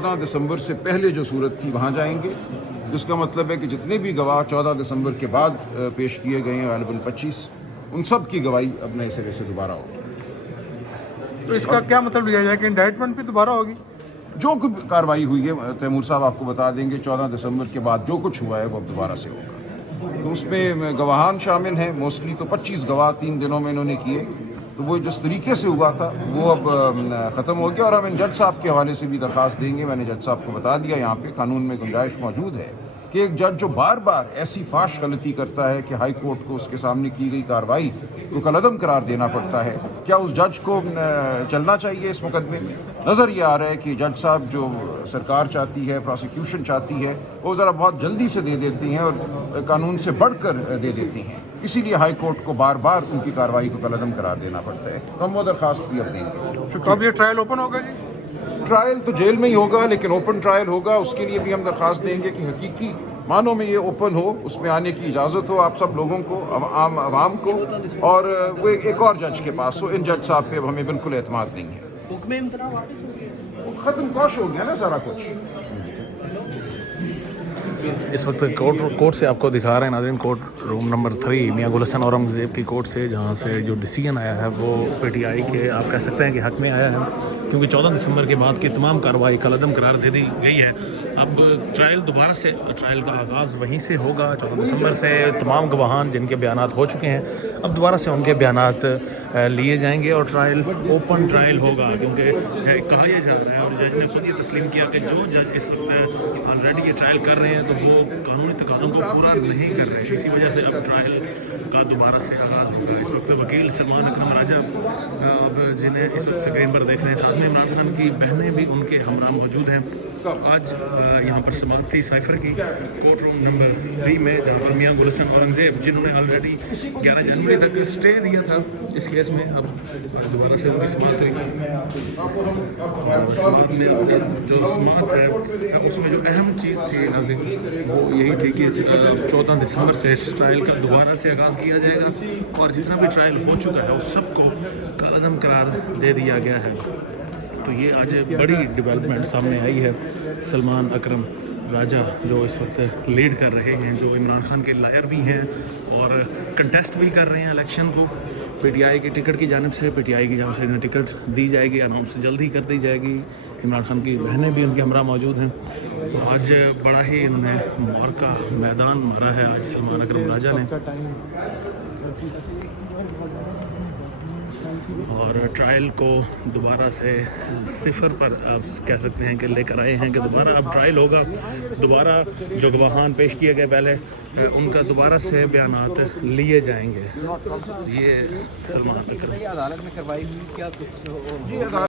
14 दिसंबर से पहले जो सूरत थी वहाँ जाएंगे, जिसका मतलब है कि जितने भी गवाह 14 दिसंबर के बाद पेश किए गए हैं गालिबन 25, उन सब की गवाही अब नए सिरे से दोबारा होगी। तो इसका क्या मतलब लिया जाए कि इंडाइटमेंट भी दोबारा होगी? जो कुछ कार्रवाई हुई है तैमूर साहब आपको बता देंगे, 14 दिसंबर के बाद जो कुछ हुआ है वो अब दोबारा से होगा। तो उसमें गवाहान शामिल हैं, मोस्टली तो 25 गवाह 3 दिनों में इन्होंने किए, तो वो जिस तरीके से हुआ था वो अब ख़त्म हो गया। और हम इन जज साहब के हवाले से भी दरख्वास्त देंगे। मैंने जज साहब को बता दिया, यहाँ पे कानून में गुंजाइश मौजूद है कि एक जज जो बार बार ऐसी फाश गलती करता है कि हाई कोर्ट को उसके सामने की गई कार्रवाई को कलअदम करार देना पड़ता है, क्या उस जज को चलना चाहिए इस मुकदमे में? नज़र ये आ रहा है कि जज साहब जो सरकार चाहती है, प्रोसिक्यूशन चाहती है, वो ज़रा बहुत जल्दी से दे देती हैं और कानून से बढ़कर दे देती हैं। इसीलिए हाई कोर्ट को बार बार उनकी कार्रवाई को कलअदम करार देना पड़ता है। तो हम वो दरख्वास्त भी अब देंगे। कब ये ट्रायल ओपन होगा जी? ट्रायल तो जेल में ही होगा, लेकिन ओपन ट्रायल होगा। उसके लिए भी हम दरख्वास्त देंगे कि हकीकी मानों में ये ओपन हो, उसमें आने की इजाज़त हो आप सब लोगों को, आम आवाम को, और वो एक और जज के पास हो। इन जज साहब पे अब हमें बिल्कुल एतमाद नहीं है। ख़त्म कोश हो गया ना सारा कुछ। इस वक्त कोर्ट से आपको दिखा रहे हैं नाज़रीन, कोर्ट रूम नंबर 3 मियां गुल हसन औरंगज़ेब की कोर्ट से, जहां से जो डिसीजन आया है वो पीटीआई के आप कह सकते हैं कि हक में आया है, क्योंकि 14 दिसंबर के बाद की तमाम कार्रवाई कलअदम करार दे दी गई है। अब ट्रायल दोबारा से, ट्रायल का आगाज़ वहीं से होगा 14 दिसंबर से। तमाम गवाहान जिनके बयानात हो चुके हैं, अब दोबारा से उनके बयानात लिए जाएंगे और ट्रायल ओपन ट्रायल होगा, क्योंकि कहा यह जा रहा है और जज ने खुद ये तस्लीम किया कि जो जज इस वक्त ऑलरेडी ये ट्रायल कर रहे हैं तो वो कानूनी तकाज़ों को पूरा नहीं कर रहे हैं। इसी वजह से अब ट्रायल का दोबारा से आगाज़ होगा। इस वक्त वकील सलमान अकरम राजा, अब जिन्हें इस वक्त स्क्रीन पर देख रहे हैं, साथ में इमरान खान की बहनें भी उनके हमरा मौजूद हैं। आज यहाँ पर समाप्त थी साइफर की कोर्ट रूम नंबर 3 में, जहाँ पर मियां गुल हसन औरंगज़ेब जिन्होंने ऑलरेडी 11 जनवरी तक स्टे दिया था इस केस में, अब दोबारा से उनकी समाप्त हुई। समाप्त में जो समाप्त है, अब उसमें जो अहम चीज़ थी आगे वो यही थी कि 14 दिसंबर से ट्रायल का दोबारा से आगाज़ किया जाएगा और जितना भी ट्रायल हो चुका है उस सबको कलअदम करार दे दिया गया है। तो ये आज बड़ी डेवलपमेंट सामने आई है। सलमान अकरम राजा जो इस वक्त लीड कर रहे हैं, जो इमरान खान के लायर भी हैं और कंटेस्ट भी कर रहे हैं इलेक्शन को, पीटीआई की टिकट की जानिब से, पीटीआई की जानिब से इन्हें टिकट दी जाएगी, अनाउंस जल्द ही कर दी जाएगी। इमरान खान की बहनें भी उनके हमरा मौजूद हैं। तो आज बड़ा ही इन्होंने मुबारका मैदान मारा है आज सलमान अकरम राजा ने, और ट्रायल को दोबारा से सिफर पर आप कह सकते हैं कि लेकर आए हैं कि दोबारा अब ट्रायल होगा। दोबारा जो गवाहान पेश किए गए पहले, उनका दोबारा से बयानात लिए जाएंगे। ये सलमान अकरम अदालत में करवाई हुई क्या कुछ